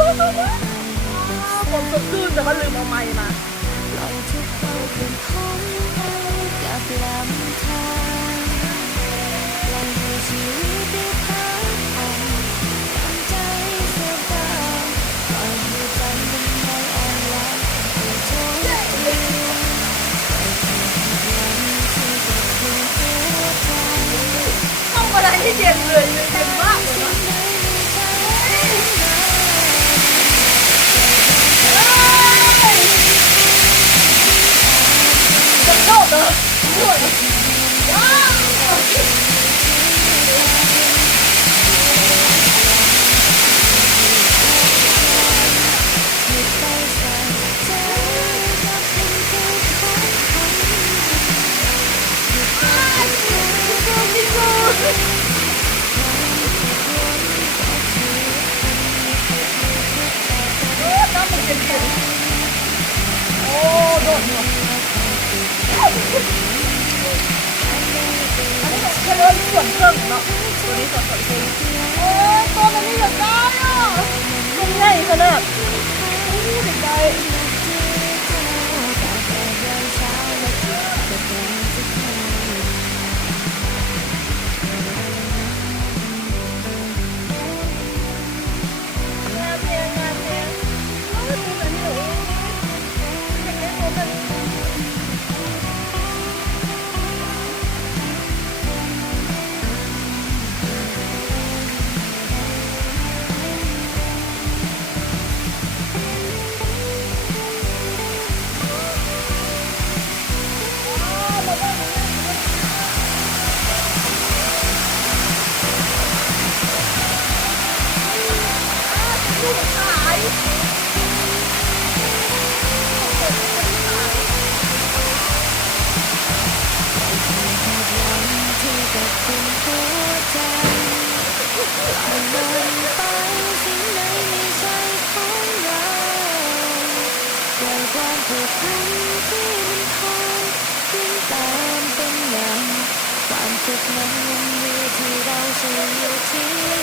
ผมสดชื่นแต่ว่าลืมเอาไมค์มาเราทุกเราเป็นพ้นกับลำธารปล่อยให้ชีวิตได้พักผ่อนทำใจสบายปล่อยให้ใจมันไม่อ่อนล้าให้ทนเดียวปล่อยให้วันที่กับคุณหัวใจเข้ามาได้ที่เย็นเลยเย็นมากเลยนะจะเข้าเด้อด้วยว้าวน้ำมันเย็นๆโอ้โดดหัวอันนี้แค่เดินส่วนเครื่องเนาะตัวนี้ส่วนเครื่องโอ้ตัวมันนี่อยากได้อ่ะมันใหญ่ขนาดนี่เด็กใจงานเพลงโอ้ยตัวมันนี่โอ้ยอยากได้ตัวมันลูกขายที่กับคุณหัวใจมันเดินไปสิ่งไหนไม่ใช่ของเราปล่อยความผูกพันที่มันคอยวิ่งตามเป็นเงาความสุขนั้นยังอยู่ที่เราใช่อยู่ที่